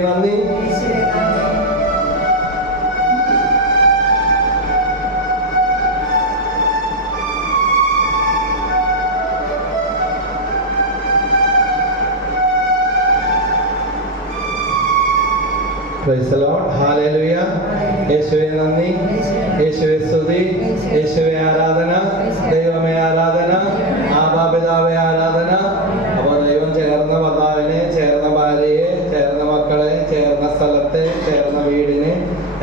നന്ദി. യേശുവെ നന്ദി. യേശുവെ. സ്തുതി. യേശുവെ. ആരാധന. ദൈവമേ ആരാധന. ആബാപിതാവെ ആരാധന.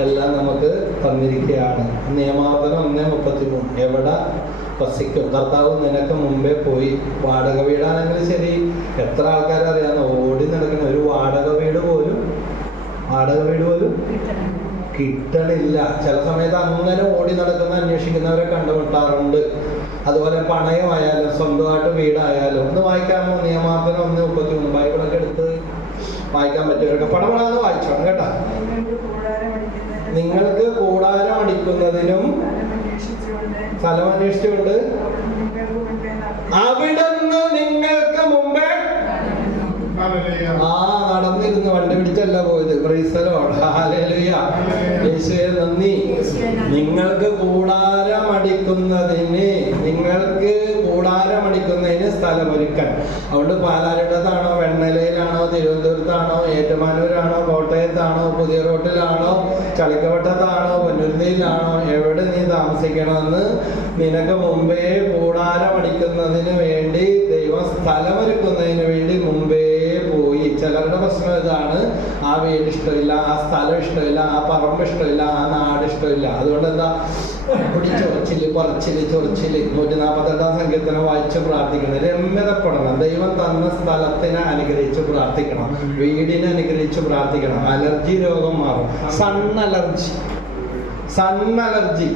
എല്ലാം നമുക്ക് തന്നിരിക്കുകയാണ് നിയമാർദ്ദനം ഒന്നേ മുപ്പത്തി മൂന്ന് എവിടെ വസിക്കും? കർത്താവ് നിനക്ക് മുമ്പേ പോയി. വാടക വീടാണെങ്കിൽ ശരി. എത്ര ആൾക്കാരറിയാവുന്ന ഓടി നടക്കുന്ന ഒരു വാടക വീട് പോലും വാടക വീട് പോലും കിട്ടണം കിട്ടണില്ല. ചില സമയത്ത് അങ്ങനെ ഓടി നടക്കുന്ന അന്വേഷിക്കുന്നവരെ കണ്ടുമുട്ടാറുണ്ട് അതുപോലെ പണയമായാലും സ്വന്തമായിട്ട് വീടായാലും ഒന്ന് വായിക്കാമോ? നിയമാർദ്ദനം ഒന്ന് മുപ്പത്തി മൂന്ന് ബൈബിളൊക്കെ എടുത്ത് വായിക്കാൻ പറ്റുമവരൊക്കെ പടപടാന്ന് വായിച്ചോണം കേട്ടാ. നിങ്ങൾക്ക് കൂടാരം അടിക്കുന്നതിനും കൂടാരം അടിക്കുന്നതിനും സ്ഥലം അന്വേഷിച്ചുകൊണ്ട് അവിടുന്ന് നിങ്ങൾക്ക് മുമ്പേ. ആ നടന്നിരുന്നു. വണ്ടി പിടിച്ചല്ല പോയത്. നന്ദി നിങ്ങൾക്ക് കൂടാരം നന്ദി. നിങ്ങൾക്ക് കൂടാരമടിക്കുന്നതിന് നിങ്ങൾക്ക് കൂടാരമടിക്കുന്നതിന് സ്ഥലമൊരുക്കാൻ അതുകൊണ്ട് പാലാരിടത്താണോ വെണ്ണലയിലാണോ തിരുവനന്തപുരത്താണോ ഏറ്റുമാനൂരാണോ കോട്ടയത്താണോ പുതിയ റോട്ടിലാണോ ചളിക്കവട്ടത്താണോ പൊന്നുരുത്തിയിലാണോ എവിടെ നീ താമസിക്കണമെന്ന് നിനക്ക് മുമ്പേ കൂടാരമടിക്കുന്നതിന് വേണ്ടി ദൈവം സ്ഥലമൊരുക്കുന്നതിന് വേണ്ടി മുമ്പേ ചിലരുടെ പ്രശ്നം ഇതാണ്. ആ വീട് ഇഷ്ടമില്ല ആ സ്ഥലം ഇഷ്ടമില്ല ആ പറമ്പ് ഇഷ്ടമില്ല ആ നാട് ഇഷ്ടമില്ല. അതുകൊണ്ട് എന്താ? പൊടി ചൊറിച്ചിൽ പറച്ചിൽ ചൊറിച്ചിൽ. നൂറ്റി നാൽപ്പത്തെട്ടാം സംഗീതത്തിനെ വായിച്ച് പ്രാർത്ഥിക്കണം. രമ്യതപ്പെടണം. ദൈവം തന്ന സ്ഥലത്തിനെ അനുഗ്രഹിച്ച് പ്രാർത്ഥിക്കണം. വീടിനെ അനുഗ്രഹിച്ച് പ്രാർത്ഥിക്കണം. അലർജി രോഗം മാറും. Sun allergy. Sun allergy.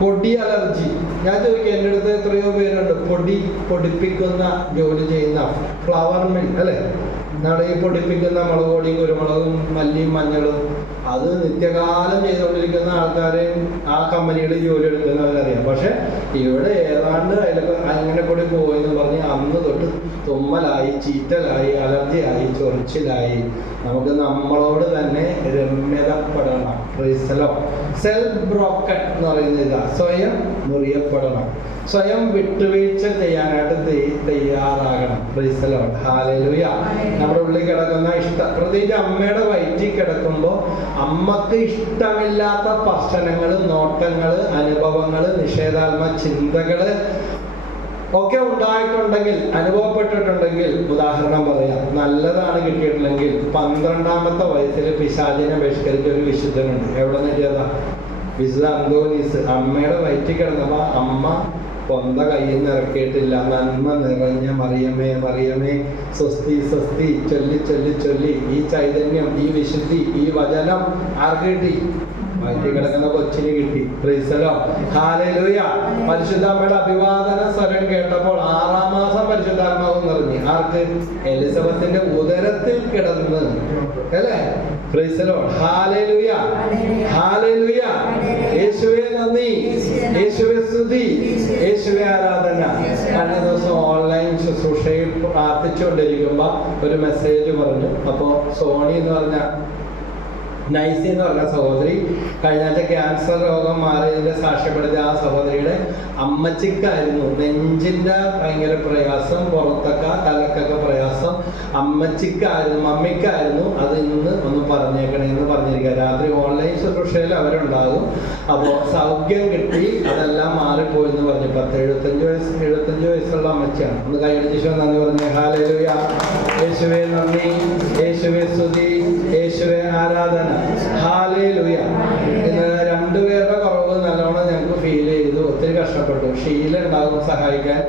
പൊടി അലർജി. ഞാൻ ചോദിക്കാം എന്റെ അടുത്ത് എത്രയോ പേരുണ്ട്. പൊടി പൊടിപ്പിക്കുന്ന ജോലി ചെയ്യുന്ന ഫ്ലവർ മിൽ അല്ലേ? നമ്മുടെ ഈ പൊടിപ്പിക്കുന്ന മുളക് പൊടിയും കുരുമുളകും മല്ലിയും മഞ്ഞളും? അത് നിത്യകാലം ചെയ്തുകൊണ്ടിരിക്കുന്ന ആൾക്കാരെയും ആ കമ്പനികളിൽ ജോലി എടുക്കുന്നവരറിയാം പക്ഷെ ഇവിടെ ഏതാണ്ട് അതിലൊക്കെ അങ്ങനെ കൂടി പോയി എന്ന് പറഞ്ഞ് അന്ന് തൊട്ട് തുമ്മലായി ചീറ്റലായി അലർജിയായി ചൊറിച്ചിലായി. നമുക്ക് നമ്മളോട് തന്നെ രമ്യതപ്പെടണം. റിസലോ സെൽഫ് ബ്രോക്കൺ എന്ന് പറയുന്ന ഇതാ സ്വയം മുറിയപ്പെടണം. സ്വയം വിട്ടുവീഴ്ച ചെയ്യാനായിട്ട് തയ്യ- തയ്യാറാകണം. റിസലോ. ഹാലലുയ നമ്മുടെ ഉള്ളിൽ കിടക്കുന്ന ഇഷ്ട പ്രത്യേകിച്ച് അമ്മയുടെ വയറ്റിൽ കിടക്കുമ്പോൾ അമ്മയ്ക്ക് ഇഷ്ടമില്ലാത്ത സ്പർശനങ്ങൾ നോട്ടങ്ങൾ അനുഭവങ്ങൾ നിഷേധാത്മ ചിന്തകൾ ഒക്കെ ഉണ്ടായിട്ടുണ്ടെങ്കിൽ അനുഭവപ്പെട്ടിട്ടുണ്ടെങ്കിൽ ഉദാഹരണം പറയാം. നല്ലതാണ് കിട്ടിയിട്ടില്ലെങ്കിൽ പന്ത്രണ്ടാമത്തെ വയസ്സിൽ പിശാചിനെ ബഹിഷ്കരിച്ച ഒരു വിശുദ്ധനുണ്ട്. എവിടെ നിന്ന് വിശുദ്ധ അന്തോനീസ്. അമ്മയുടെ വയറ്റിൽ കിടന്നപ്പോ അമ്മ കൊന്ത കയ്യിൽ നിറക്കിയിട്ടില്ല. നന്മ നിറഞ്ഞ മറിയമേ മറിയമേ സ്വസ്തി സ്വസ്തി ചൊല്ലി ചൊല്ലി ചൊല്ലി. ഈ ചൈതന്യം ഈ വിശുദ്ധി ഈ വചനം ആർക്ക് കിട്ടി? വയറ്റിൽ കിടക്കുന്ന കൊച്ചിന് കിട്ടി. പ്രീസലോ ഹാലലൂയ പരിശുദ്ധാമ്മയുടെ അഭിവാദന സ്വരം കേട്ടപ്പോൾ ആറാം മാസം പരിശുദ്ധാത്മാവ് നിറഞ്ഞു. ആർക്ക്? എലിസബത്തിന്റെ ഉദരത്തിൽ കിടന്ന്. അല്ലേ? പ്രീസലോ ഹാലലൂയ ഹാലലൂയ യേശുവേ നന്ദി. യേശുവെ സ്തുതി. യേശുവെ ആരാധന. കഴിഞ്ഞ ദിവസം ഓൺലൈൻ ശുശ്രൂഷയിൽ പ്രാർത്ഥിച്ചുകൊണ്ടിരിക്കുമ്പോ ഒരു മെസ്സേജ് പറഞ്ഞു. അപ്പോ സോണി എന്ന് പറഞ്ഞ നൈസി എന്ന് പറഞ്ഞ സഹോദരി കഴിഞ്ഞാഴ്ച ക്യാൻസർ രോഗം മാറിയതിന്റെ സാക്ഷ്യപ്പെടുത്തിയ ആ സഹോദരിയുടെ അമ്മച്ചിക്കായിരുന്നു. നെഞ്ചിന്റെ ഭയങ്കര പ്രയാസം പുറത്തൊക്കെ തലക്കൊക്കെ പ്രയാസം. അമ്മച്ചിക്കായിരുന്നു മമ്മിക്കായിരുന്നു അത് ഇന്ന് ഒന്ന് പറഞ്ഞേക്കണേ എന്ന് പറഞ്ഞിരിക്കുക. രാത്രി ഓൺലൈൻ ശുശ്രൂഷയിൽ അവരുണ്ടാകും. അപ്പോൾ സൗഖ്യം കിട്ടി അതെല്ലാം മാറിപ്പോയി എന്ന് പറഞ്ഞു. പത്ത് എഴുപത്തഞ്ച് വയസ്സ് എഴുപത്തഞ്ച് വയസ്സുള്ള അമ്മച്ചിയാണ്. ഒന്ന് കൈയടിച്ചു നന്ദി പറഞ്ഞു. ഹാലേ യേശുവേ നന്ദി. യേശുവേ സ്തുതി. യേശുവേ ആരാധന. ഹാലേലുയ. ഇന്ന് രണ്ടുപേരുടെ കുറവ് നല്ലോണം ഞങ്ങൾക്ക് ഫീൽ ചെയ്തു. ഒത്തിരി കഷ്ടപ്പെട്ടു. ഷീല ഉണ്ടാകും സഹായിക്കാൻ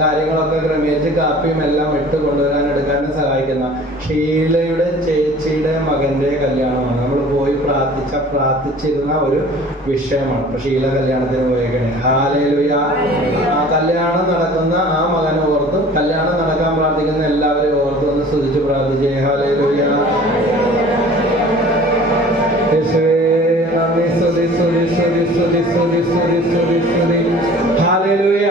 കാര്യങ്ങളൊക്കെ ക്രമീകരിച്ച് കാപ്പിയും എല്ലാം ഇട്ട് കൊണ്ടുവരാൻ എടുക്കാനും സഹായിക്കുന്ന ഷീലയുടെ ചേച്ചിയുടെ മകന്റെ കല്യാണമാണ്. നമ്മൾ പോയി പ്രാർത്ഥിച്ച പ്രാർത്ഥിച്ചിരുന്ന ഒരു വിഷയമാണ്. അപ്പൊ ഷീല കല്യാണത്തിന് പോയേക്കണേ. ഹാലേലുയ. ആ കല്യാണം നടക്കുന്ന ആ മകനെ ഓർത്തും കല്യാണം നടക്കാൻ പ്രാർത്ഥിക്കുന്ന എല്ലാവരെയും ഓർത്തും ഒന്ന് സ്തുതിച്ച് പ്രാർത്ഥിച്ചേ. ഹാലേലുയ. സ്തുതി സ്തുതി സ്തുതി സ്തുതി സ്തുതി. ഹാലലൂയ.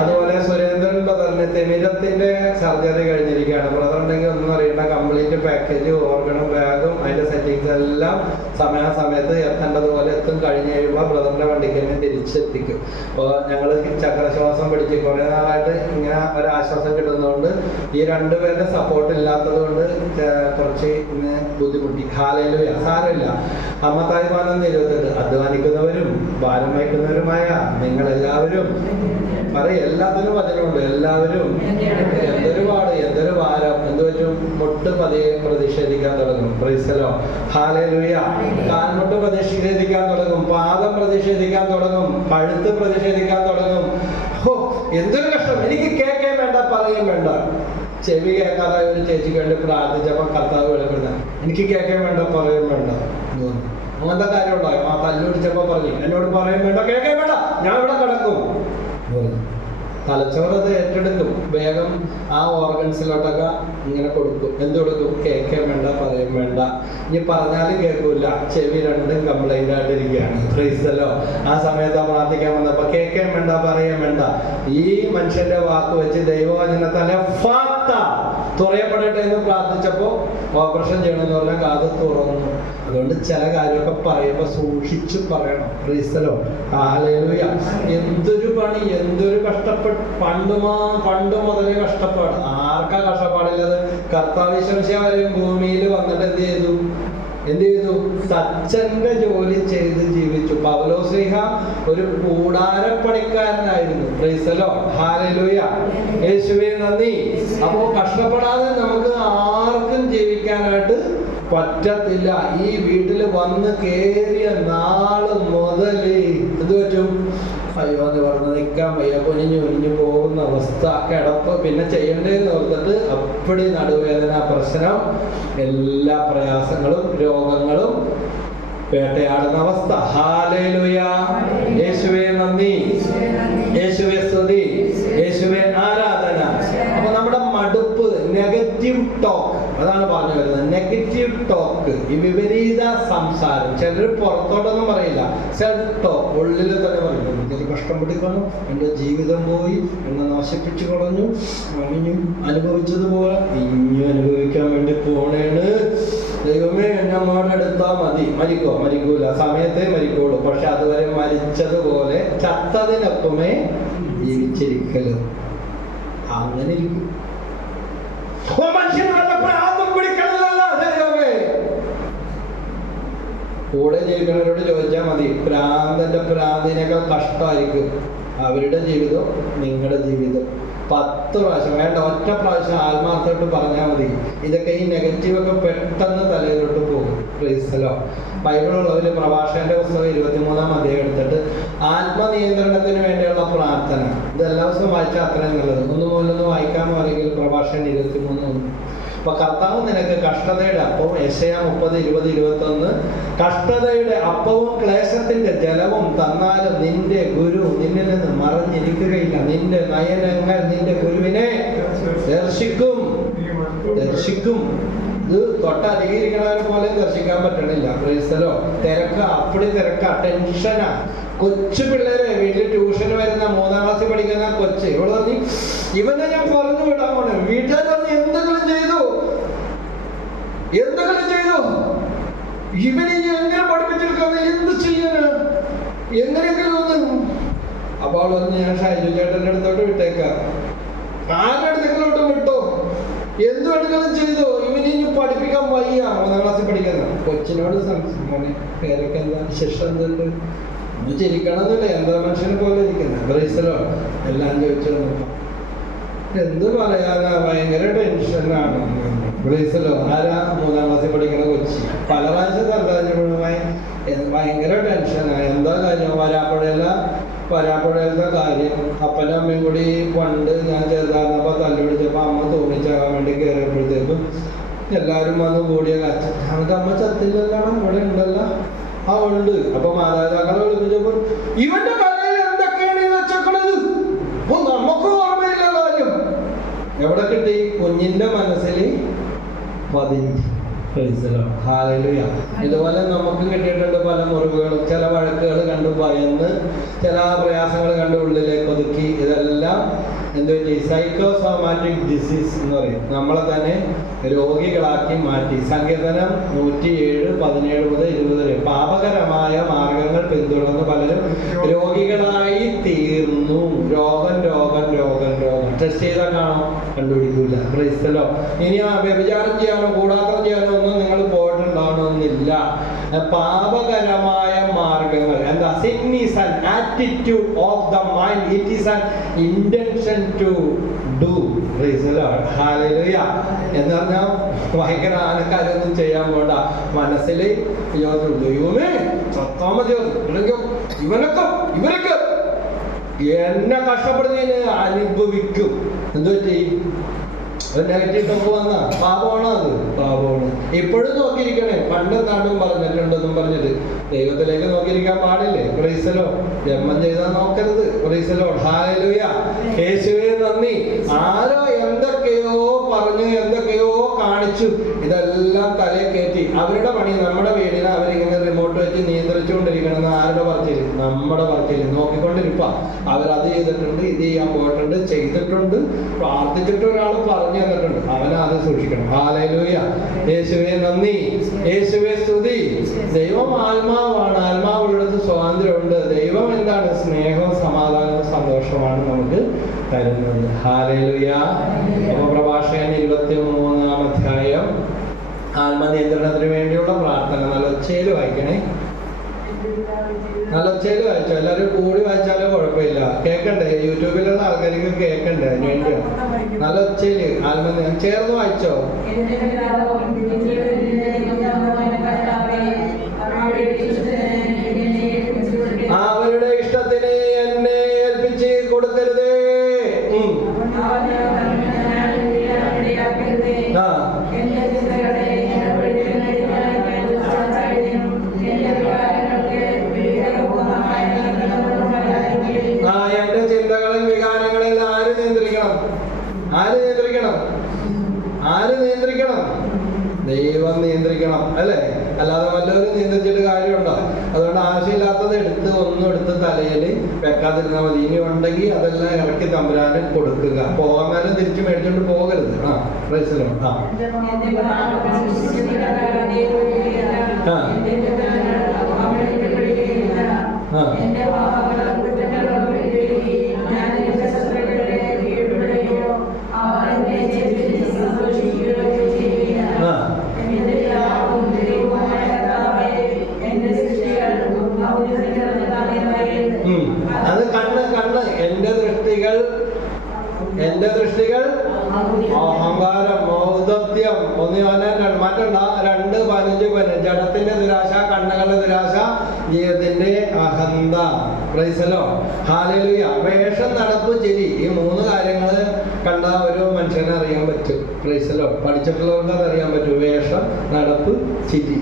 അതുപോലെ സുരേന്ദ്രൻ ബ്രദറിന്റെ തിമിരത്തിന്റെ സർജറി കഴിഞ്ഞിരിക്കുകയാണ്. ബ്രദർ ഉണ്ടെങ്കിൽ ഒന്നും അറിയേണ്ട. കംപ്ലീറ്റ് പാക്ക് മീറ്റിംഗ്സ് എല്ലാം സമയാസമയത്ത് എത്തേണ്ടതുപോലെ എത്തും. കഴിഞ്ഞ് കഴിയുമ്പോൾ ബ്രദറിന്റെ വണ്ടിക്ക് തന്നെ തിരിച്ചെത്തിക്കും. അപ്പോൾ ഞങ്ങൾ ചക്രശ്വാസം പിടിച്ച് കുറേ നാളായിട്ട് ഇങ്ങനെ ഒരു ആശ്വാസം കിട്ടുന്നതുകൊണ്ട് ഈ രണ്ടുപേരുടെ സപ്പോർട്ട് ഇല്ലാത്തത് കൊണ്ട് കുറച്ച് ബുദ്ധിമുട്ടി. ഹാലയിലും സാരമില്ല അമ്മ തായ്മാനെന്ന് ഇരുപത്തെട്ട് അധ്വാനിക്കുന്നവരും ഭാരം വഹിക്കുന്നവരുമായ നിങ്ങളെല്ലാവരും പറയും എല്ലാത്തിനും വചനമുണ്ട്. എല്ലാവരും എന്തൊരു പാട് എന്തൊരു ഭാരം എന്ത് പറ്റും മുട്ട് പതിയെ പ്രതിഷേധിക്കാൻ തുടങ്ങും. പ്രീസലോ ഹാലലുയ കാൽമുട്ട് പ്രതിഷേധിക്കാൻ തുടങ്ങും. പാദം പ്രതിഷേധിക്കാൻ തുടങ്ങും. കഴുത്ത് പ്രതിഷേധിക്കാൻ തുടങ്ങും. എന്തൊരു കഷ്ടം. എനിക്ക് കേൾക്കാൻ വേണ്ട പറയുകയും വേണ്ട. ചെവി കേൾക്കാതെ ഒരു ചേച്ചിക്ക് വേണ്ടി പ്രാർത്ഥിച്ചപ്പോൾ കർത്താവ് വെളിപ്പെടുന്ന എനിക്ക് കേൾക്കാൻ വേണ്ട പറയാൻ വേണ്ട. അങ്ങനത്തെ കാര്യം ഉണ്ടായോ ആ തല്ലു പിടിച്ചപ്പോ പറഞ്ഞു എന്നോട് പറയാൻ വേണ്ട കേൾക്കാൻ വേണ്ട ഞാൻ ഇവിടെ കിടക്കും. തലച്ചോറ് അത് ഏറ്റെടുക്കും. വേഗം ആ ഓർഗൻസിലോട്ടൊക്കെ ഇങ്ങനെ കൊടുക്കും. എന്ത് കൊടുക്കും? കേൾക്കാൻ വേണ്ട പറയും വേണ്ട. ഇനി പറഞ്ഞാലും കേൾക്കൂല. ചെവി രണ്ടും കംപ്ലൈന്റ് ആയിട്ടിരിക്കുകയാണ്. ഫ്രീസലോ ആ സമയത്ത് പ്രാർത്ഥിക്കാൻ വന്നപ്പോ കേൾക്കാൻ വേണ്ട പറയാൻ വേണ്ട. ഈ മനുഷ്യന്റെ വാക്ക് വെച്ച് ദൈവവചനത്തല ഫാത്ത തുറയപ്പെടട്ടെ എന്ന് പ്രാർത്ഥിച്ചപ്പോ ഓപ്പറേഷൻ ചെയ്യണമെന്ന് പറഞ്ഞാൽ കാത് തുറന്നു. അതുകൊണ്ട് ചില കാര്യമൊക്കെ പറയുമ്പോ സൂക്ഷിച്ചു പറയണം. ഹാലേലൂയ എന്തൊരു പണി എന്തൊരു കഷ്ടപ്പെട്ട് പണ്ടുമാ പണ്ട് മുതലേ കഷ്ടപ്പാട്. ആർക്കാ കഷ്ടപ്പാടില്ലത്? കർത്താവിശ്വസിയാലും ഭൂമിയിൽ വന്നിട്ട് എന്ത് ചെയ്തു? എന്ത് ചെയ്തു? സച്ചന്റെ ജോലി ചെയ്ത് ജീവിച്ചു. പവലോസ്ലിഹ ഒരു കൂടാരപ്പണിക്കാരനായിരുന്നു. ക്രൈസ്തലോ ഹാലലൂയ യേശുവേ നന്ദി. അപ്പോ കഷ്ടപ്പെടാതെ നമുക്ക് ആർക്കും ജീവിക്കാനായിട്ട് പറ്റത്തില്ല. ഈ വീട്ടിൽ വന്ന് കേറിയ നാൾ മുതൽ എന്ത് പറ്റും? അയ്യോ എന്ന് പറഞ്ഞ് നിൽക്കാൻ വയ്യ. കുഞ്ഞു കുനിഞ്ഞു പോകുന്ന അവസ്ഥ. കിടപ്പ് പിന്നെ ചെയ്യണ്ടേന്ന് ഓർത്തിട്ട് അപ്പടി നടുവേദന പ്രശ്നം. എല്ലാ പ്രയാസങ്ങളും രോഗങ്ങളും വേട്ടയാടുന്ന അവസ്ഥ. യേശുവേ നന്ദി. യേശുവേ സ്തുതി. യേശുവേ ആരാധന. അപ്പൊ നമ്മുടെ മടുപ്പ് നെഗറ്റീവ് ടോക്ക് അതാണ് പറഞ്ഞു വരുന്നത്. നെഗറ്റീവ് ടോക്ക് ഈ വിപരീത സംസാരം. ചിലർ പുറത്തോട്ടൊന്നും പറയില്ല. സെൽഫ് ടോക്ക് ഉള്ളിൽ തന്നെ പറയുന്നു പറയും കഷ്ടം പിടിക്കണം എന്റെ ജീവിതം പോയി. എന്നെ നശിപ്പിച്ചു കളഞ്ഞു. ഇനിയും അനുഭവിച്ചതുപോലെ ഇനിയും അനുഭവിക്കാൻ വേണ്ടി പോണേണ്. ദൈവമേ അങ്ങോട്ടെടുത്താ മതി. മരിക്കോ? മരിക്കൂല. സമയത്തെ മരിക്കുള്ളൂ പക്ഷെ അതുവരെ മരിച്ചതുപോലെ ചത്തതിനൊപ്പമേ ജീവിച്ചിരിക്കലും. അങ്ങനെ ഇരിക്കും. കൂടെ ജീവിക്കുന്നവരോട് ചോദിച്ചാൽ മതി. പ്രാന്തന്റെ പ്രാന്തിനേക്കാൾ കഷ്ടമായിരിക്കും. അവരുടെ ജീവിതം നിങ്ങളുടെ ജീവിതം. പത്ത് പ്രാവശ്യം വേണ്ട ഒറ്റ പ്രാവശ്യം ആത്മാർത്ഥമായിട്ട് പറഞ്ഞാൽ മതി. ഇതൊക്കെ ഈ നെഗറ്റീവ് ഒക്കെ പെട്ടെന്ന് തലയിലോട്ട് പോകും. ക്രൈസ്തലോ ബൈബിളുള്ളവര് പ്രഭാഷകന്റെ പുസ്തകം ഇരുപത്തിമൂന്നാം അധ്യായം എടുത്തിട്ട് ആത്മനിയന്ത്രണത്തിന് വേണ്ടിയുള്ള പ്രാർത്ഥന. ഇത് എല്ലാ ദിവസവും വായിച്ചാൽ അത്രയും നല്ലത്. ഒന്ന് മുതലൊന്ന് വായിക്കാൻ പറയുമെങ്കിൽ പ്രഭാഷകൻ ഇരുപത്തിമൂന്ന് അപ്പൊ കർത്താവ് നിനക്ക് കഷ്ടതയുടെ അപ്പവും യശയ മുപ്പത് ഇരുപത് ഇരുപത്തി ഒന്ന് കഷ്ടതയുടെ അപ്പവും ക്ലേശത്തിന്റെ ജലവും തന്നാലും നിന്റെ ഗുരു നിന്നിൽ നിന്ന് മറഞ്ഞിരിക്കുകയില്ല. നിന്റെ നയനങ്ങൾ നിന്റെ ഗുരുവിനെ ദർശിക്കും. ദർശിക്കും. ഇത് തൊട്ടരികിരിക്കണവരെ പോലെ ദർശിക്കാൻ പറ്റണില്ല. ക്രൈസ്തലോ തിരക്ക അപ്പടി തിരക്ക ടെൻഷനാ. കൊച്ചു പിള്ളേരെ വീട്ടിൽ ട്യൂഷന് വരുന്ന മൂന്നാം ക്ലാസ്സിൽ പഠിക്കുന്ന കൊച്ച്. ഇവിടെ നീ ഇവനെ ഞാൻ പറഞ്ഞു വിടാൻ പോണേ. ചെയ്തു എന്തെങ്കിലും ചെയ്തു? ഇവനെ എങ്ങനെ പഠിപ്പിച്ചെടുക്കാതെ എന്ത് ചെയ്യാന്? എങ്ങനെയെങ്കിലും ഒന്ന്. അപ്പൊ അവൾ ഞാൻ ഷൈജു ചേട്ടന്റെ അടുത്തോട്ട് വിട്ടേക്കാം. ആരുടെ അടുത്തെങ്കിലോട്ട് വിട്ടോ? എന്ത് വേണമെങ്കിലും ചെയ്തോ? ഇവനെ ഇനി പഠിപ്പിക്കാൻ വയ്യ. ഒന്നാം ക്ലാസ്സിൽ പഠിക്കുന്ന. കൊച്ചിനോട് സംസാരിച്ചു. പേരൊക്കെ എന്താ? ശിഷ്ടം എന്തുണ്ട്? ഒന്ന് ചിരിക്കണമെന്നില്ല. എന്താ മനുഷ്യനെ പോലെ ഇരിക്കുന്നത് ബ്രൈസലോ? എല്ലാം ചോദിച്ചു എന്ത് പറയാനാ? ഭയങ്കര ടെൻഷനാണ്. ബ്രൈസലോ ആരാ മൂന്നാം ക്ലാസ്സിൽ പഠിക്കുന്ന കൊച്ചി? പല പ്രാവശ്യം സർക്കാരിനുമായി ഭയങ്കര ടെൻഷനാണ് എന്താ കാര്യം? വരാപ്പുഴയല്ല വരാപ്പുഴയിലത്തെ കാര്യം. അപ്പനും അമ്മയും കൂടി പണ്ട് ഞാൻ ചെറുതായിരുന്നപ്പോ തല്ലുപിടിച്ചപ്പോ അമ്മ തോന്നിച്ചാകാൻ വേണ്ടി കയറിയപ്പോഴത്തേക്കും എല്ലാരും വന്ന് കൂടിയ കാച്ച നമുക്ക് അമ്മ ചത്തില്ലല്ലോ ഇവിടെ ഉണ്ടല്ലോ. ആ ഉണ്ട്. അപ്പൊ മാതാപിതാക്കളെ വിളിപ്പിച്ചപ്പോ ഇവന്റെ കലയിൽ എന്തൊക്കെയാണ് ഈ വെച്ചേക്കണത്? നമുക്ക് ഓർമ്മയില്ല കാര്യം. എവിടെ കിട്ടി? കുഞ്ഞിന്റെ മനസ്സിൽ ഹാലലുയ ഇതുപോലെ നമുക്ക് കിട്ടിയിട്ടുണ്ട് പല മുറിവുകളും. ചില വഴക്കുകൾ കണ്ടു ഭയന്ന് ചില പ്രയാസങ്ങൾ കണ്ട് ഉള്ളിലേക്ക് ഒതുക്കി. ഇതെല്ലാം എന്ത് പറ്റി സൈക്കോസോമാറ്റിക് ഡിസീസ് എന്ന് പറയും. നമ്മളെ തന്നെ രോഗികളാക്കി മാറ്റി. സങ്കീർത്തനം നൂറ്റി ഏഴ് പതിനേഴ് മുതൽ ഇരുപത് വരെ. പാപകരമായ മാർഗങ്ങൾ പിന്തുടർന്ന് പലരും രോഗികളായി തീർന്നു. രോഗം രോഗം രോഗം. ടെസ്റ്റ് ചെയ്താൽ കാണും കണ്ടുപിടിക്കൂല. ക്രൈസ്തലോ ഇനി ആ വ്യഭിചാരം ചെയ്യാനോ കൂടാത്തം ചെയ്യാനോ ഒന്നും നിങ്ങൾ പോയിട്ടുണ്ടാവണമെന്നില്ല. പാപകരമായ മാർഗങ്ങൾ. എന്താ? An attitude of the mind it is an intention to do hallelujah എന്ന് പറഞ്ഞാൽ ഭയങ്കര ആനക്കാരൊന്നും ചെയ്യാൻ പോണ്ട. മനസ്സിൽ യോജന ഇല്ലെങ്കിൽ ഇവനൊക്കെ ഇവനൊക്കെ എന്നെ കഷ്ടപ്പെടുന്നതിന് അനുഭവിക്കും. എന്തോ ചെയ്യും നെഗറ്റീവ് ടോക്ക് വന്ന? പാപമാണോ അത്? പാപമാണ്. ഇപ്പോഴും നോക്കിയിരിക്കണേ. പണ്ട് നാടും പറഞ്ഞിട്ടുണ്ടെന്നും പറഞ്ഞിട്ട്. ദൈവത്തിലേക്ക് നോക്കിയിരിക്കാൻ പാടില്ലേ? പ്രൈസലോ ജന്മം ചെയ്താൽ നോക്കരുത്. പ്രൈസലോ ഹാലലുയ യേശുവേ നന്ദി. ആരോ എന്തൊക്കെയോ പറഞ്ഞു എന്തൊക്കെയോ കാണിച്ചു. ഇതെല്ലാം തലയെ കയറ്റി. അവരുടെ പണി നമ്മുടെ വീടിനെ അവരിങ്ങനെ റിമോട്ട് വെച്ച് നിയന്ത്രിച്ചുകൊണ്ടിരിക്കണം ആരുടെ വർക്കിൽ നമ്മുടെ പറച്ചിൽ. നോക്കിക്കൊണ്ടിരിപ്പ. അവരത് ചെയ്തിട്ടുണ്ട് ഇത് ചെയ്യാൻ പോയിട്ടുണ്ട് ചെയ്തിട്ടുണ്ട് പ്രാർത്ഥിച്ചിട്ട് ഒരാൾ പറഞ്ഞു തന്നിട്ടുണ്ട്. അവനെ അത് സൂക്ഷിക്കണം. ഹാലയിലൂയ യേശുവെ നന്ദി. യേശുവെ സ്തുതി. ദൈവം ആത്മാവാണ്. ആത്മാവുള്ളത് സ്വാതന്ത്ര്യമുണ്ട്. ദൈവം എന്താണ്? സ്നേഹവും സമാധാനവും സന്തോഷമാണ് നമുക്ക് തരുന്നത്. ഹാലയിലൂയ പ്രഭാഷകൻ ഇരുപത്തി മൂന്നാം അധ്യായം ആത്മനിയന്ത്രണത്തിന് വേണ്ടിയുള്ള പ്രാർത്ഥന. നല്ല ഒച്ചയിൽ വായിക്കണേ. നല്ല ഒച്ചയിൽ വായിച്ചോ? എല്ലാവരും കൂടി വായിച്ചാലും കുഴപ്പമില്ല. കേൾക്കണ്ടേ യൂട്യൂബിലുള്ള ആൾക്കാർക്ക് കേൾക്കണ്ടേ അതിന് വേണ്ടിയാണ് നല്ല ഒച്ചയിൽ ആത്മനിയ ചേർന്ന് വായിച്ചോ? ദൈവം നിയന്ത്രിക്കണം അല്ലേ? അല്ലാതെ വല്ലവരും നിയന്ത്രിച്ചിട്ട് കാര്യമുണ്ടോ? അതുകൊണ്ട് ആവശ്യമില്ലാത്തത് എടുത്ത് ഒന്നും എടുത്ത് തലയിൽ വെക്കാതിരുന്നാൽ മതി. ഇനി ഉണ്ടെങ്കിൽ അതെല്ലാം ഇറക്കി തമ്പുരാന് കൊടുക്കുക. പോകാൻ തിരിച്ചു മേടിച്ചോണ്ട് പോകരുത്. ആ പ്രൈസലോ ആ. ആ. വേഷം നടപ്പ് ചിരി ഈ മൂന്ന് കാര്യങ്ങൾ കണ്ട ഒരു മനുഷ്യനെ അറിയാൻ പറ്റും. പ്രൈസലോ പഠിച്ചിട്ടുള്ളവർക്ക് അത് അറിയാൻ പറ്റും. വേഷം നടപ്പ് ചിരി.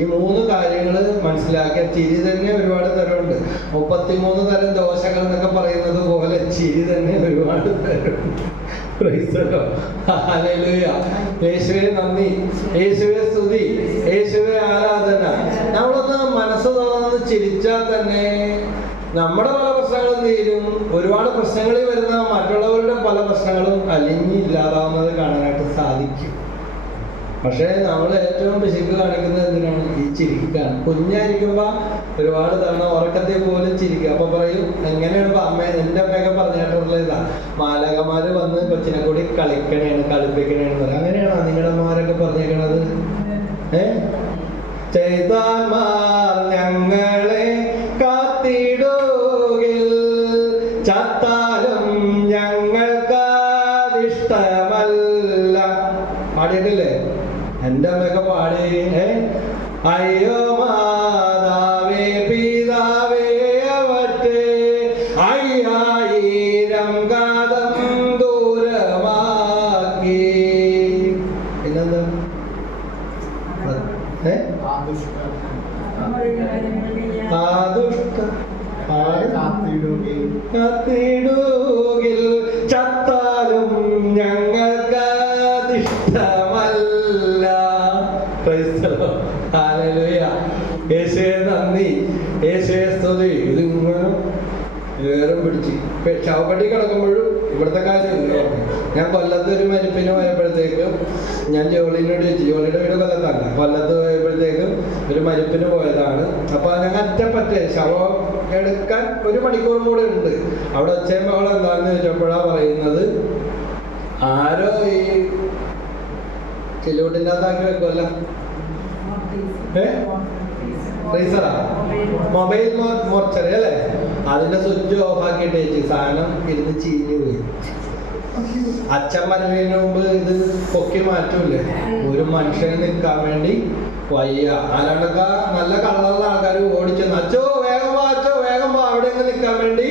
ഈ മൂന്ന് കാര്യങ്ങൾ മനസ്സിലാക്കിയ ചിരി തന്നെ ഒരുപാട് തരമുണ്ട്. മുപ്പത്തിമൂന്ന് തരം ദോശകൾ എന്നൊക്കെ പറയുന്നത് പോലെ ചിരി തന്നെ ഒരുപാട് തരമുണ്ട് നന്ദി. യേശുവെ സ്തുതി. ആരാധന. നമ്മളൊന്ന് മനസ്സ് തുറന്ന് ചിരിച്ചാൽ തന്നെ നമ്മുടെ പല പ്രശ്നങ്ങളും തീരും ഒരുപാട് പ്രശ്നങ്ങളിൽ വരുന്ന മറ്റുള്ളവരുടെ പല പ്രശ്നങ്ങളും അലിഞ്ഞില്ലാതാവുന്നത് കാണാനായിട്ട് സാധിക്കും. പക്ഷേ നമ്മൾ ഏറ്റവും പിശുക്ക് കാണിക്കുന്നത് എന്തിനാണ്? ഈ ചിരിക്കാണ്. കുഞ്ഞായിരിക്കുമ്പോ ഒരുപാട് തവണ ഉറക്കത്തെ പോലും ചിരിക്കുക അപ്പൊ പറയും എങ്ങനെയാണ് ഇപ്പൊ അമ്മ എന്റെ അമ്മയൊക്കെ പറഞ്ഞിട്ടുള്ള ഇതാ. മാലകമാര് വന്ന് കൊച്ചിനെ കൂടി കളിക്കണേണ് കളിപ്പിക്കണേന്ന് പറയും. അങ്ങനെയാണോ നിങ്ങളുടെ പറഞ്ഞേക്കണത്? ഏ? ചെയ്താൽ ഞങ്ങളെ മാതാവേ പിതാവേ അവറ്റെ അയ്യായിരം കാതം ദൂരമാക്കി. പിന്നെന്താ? ആ ദുഷ്ട ആര്? പിടിച്ച്. ശവപ്പെട്ടി കിടക്കുമ്പോഴും ഇവിടുത്തെ കാര്യം ഞാൻ കൊല്ലത്ത് ഒരു മരിപ്പിന് പോയപ്പോഴത്തേക്കും ഞാൻ ജോളിനോട് ചോദിച്ചു ജോളിയുടെ വീട് കൊല്ലത്താണ് കൊല്ലത്ത് പോയപ്പോഴത്തേക്കും ഒരു മരിപ്പിന് പോയതാണ്. അപ്പൊ ഞങ്ങൾ അറ്റപ്പറ്റേ ശവം എടുക്കാൻ ഒരു മണിക്കൂർ കൂടെ ഉണ്ട്. അവിടെ ഒച്ചയും മകൾ എന്താണെന്ന് ചോദിച്ചപ്പോഴാ പറയുന്നത് ആരോ ഈ ചിലൂട്ടിന്റെ അകത്താക്കി വെക്കുമല്ല ഏ? റീസറാ മൊബൈൽ മോർച്ചറി അല്ലേ? അതിന്റെ സ്വിച്ച് ഓഫ് ആക്കിയിട്ട് ചേച്ചി സാധനം ഇരുന്ന് ചീഞ്ഞു പോയി. അച്ഛൻ മരവിന് മുമ്പ് ഇത് പൊക്കി മാറ്റൂലേ ഒരു മനുഷ്യന് നിൽക്കാൻ വേണ്ടി വയ്യ. ആരാണ്ടൊക്കെ നല്ല കളറുള്ള ആൾക്കാർ ഓടിച്ചെന്ന്. അച്ഛോ വേഗം വാ അച്ചോ വേഗം വാ. അവിടെ നിൽക്കാൻ വേണ്ടി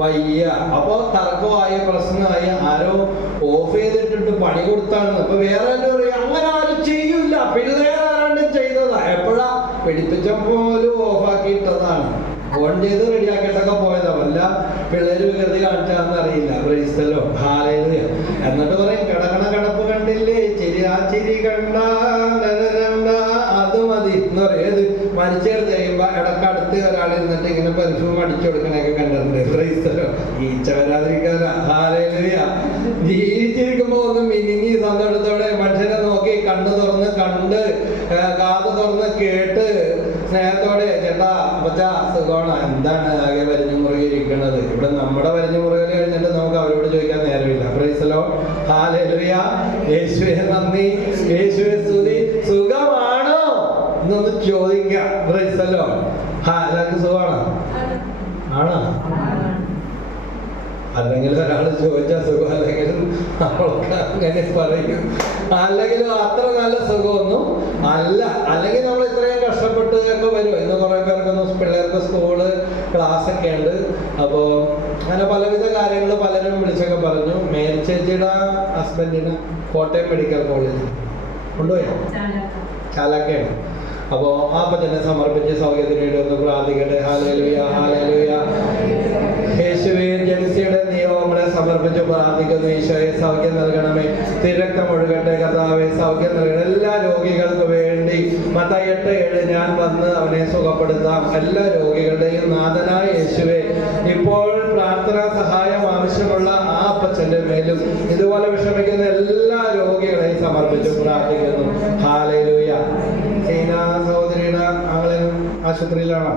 വയ്യ. അപ്പൊ തർക്കമായ പ്രശ്നമായി ആരോ ഓഫ് ചെയ്തിട്ടിട്ട് പണി കൊടുത്താണ്. അപ്പൊ വേറെ എന്താ അങ്ങനെ ആരും ചെയ്യൂല. പിള്ളേരാണ്ട് ചെയ്തതാ? എപ്പോഴാ പിടിപ്പിച്ചപ്പോൾ ഓഫ് ആക്കി ഓഫാക്കിയിട്ടതാണ് ഫോൺ ചെയ്ത് റെഡിയാക്കിയിട്ടൊക്കെ പോയതാ. വല്ല പിള്ളേര് വികൃതി കാണിച്ചാന്ന് അറിയില്ല. ഹാലയിൽ എന്നിട്ട് പറയും കിടക്കണ കിടപ്പ് കണ്ടില്ലേ? ചിരി ആ ചിരി കണ്ട അത് മതി. എന്ന് പറയും. ഏത്? മരിച്ചേർ ചെയ്യുമ്പോ ഇടയ്ക്ക് അടുത്ത് ഒരാൾ ഇരുന്നിട്ട് ഇങ്ങനെ പെർഫ്യൂം അടിച്ചു കൊടുക്കണൊക്കെ കണ്ടിട്ടുണ്ട്. പ്രൈസ്തലോ ഈച്ച വരാതിരിക്കാന ജീവിച്ചിരിക്കുമ്പോ ഒന്ന് മിനിങ്ങി സന്തോഷത്തോടെ മനുഷ്യനെ നോക്കി കണ്ണു തുറന്ന് കണ്ട് കാത് തുറന്ന് കേട്ട് സ്നേഹത്തോടെ ചേട്ടാ അപ്പച്ചാ സുഖമാണ്? എന്താണ് ആകെ വരഞ്ഞു മുറുകെ ഇരിക്കുന്നത്? ഇവിടെ നമ്മുടെ വരഞ്ഞു മുറുകൽ കഴിഞ്ഞിട്ട് നമുക്ക് അവരോട് ചോദിക്കാൻ നേരമില്ല. പ്രൈസലോ യേശുവെ നന്ദി. യേശുവെ സ്തുതി. സുഖമാണോ? എന്നൊന്ന് ചോദിക്കാം. പ്രൈസലോ ഹാ എല്ലാവർക്കും സുഖമാണോ? ആണോ? അല്ലെങ്കിൽ ഒരാൾ ചോദിച്ച സുഖം അല്ലെങ്കിൽ അവൾക്ക് അങ്ങനെ പറയും. അല്ലെങ്കിൽ അത്ര നല്ല സുഖമൊന്നും അല്ല. അല്ലെങ്കിൽ നമ്മൾ ഇത്രയും കഷ്ടപ്പെട്ട് ഒക്കെ വരും. ഇന്ന് കുറെ പേർക്കൊന്നും പിള്ളേർക്ക് സ്കൂൾ ക്ലാസ് ഒക്കെ ഉണ്ട്. അപ്പോൾ അങ്ങനെ പലവിധ കാര്യങ്ങൾ പലരും വിളിച്ചൊക്കെ പറഞ്ഞു. മേൽച്ചേച്ചിയുടെ ഹസ്ബൻഡിന് കോട്ടയം മെഡിക്കൽ കോളേജ് കൊണ്ടുപോയോ? ചാലക്കയാണ് അപ്പോൾ ആ പച്ചനെ സമർപ്പിച്ച് സൗകര്യത്തിന് വേണ്ടി ഒന്ന് പ്രാർത്ഥിക്കട്ടെ യേശുവേ സമർപ്പിച്ച് പ്രാർത്ഥിക്കുന്നു. ഈശോയെ സൗഖ്യം നൽകണമേ. തിരക്തം ഒഴുകട്ടെ കർത്താവെ സൗഖ്യം നൽകണം. എല്ലാ രോഗികൾക്ക് വേണ്ടി മത എട്ട് ഏഴ് ഞാൻ വന്ന് അവനെ സുഖപ്പെടുത്താം. എല്ലാ രോഗികളുടെയും നാഥനായ യേശുവെ ഇപ്പോൾ പ്രാർത്ഥനാ സഹായം ആവശ്യമുള്ള ആ അപ്പച്ചന്റെ മേലും ഇതുപോലെ വിഷമിക്കുന്ന എല്ലാ രോഗികളെയും സമർപ്പിച്ച് പ്രാർത്ഥിക്കുന്നു. ഹാലയിലൂയ സീന സഹോദരിയുടെ ആങ്ങളെ ആശുപത്രിയിലാണോ.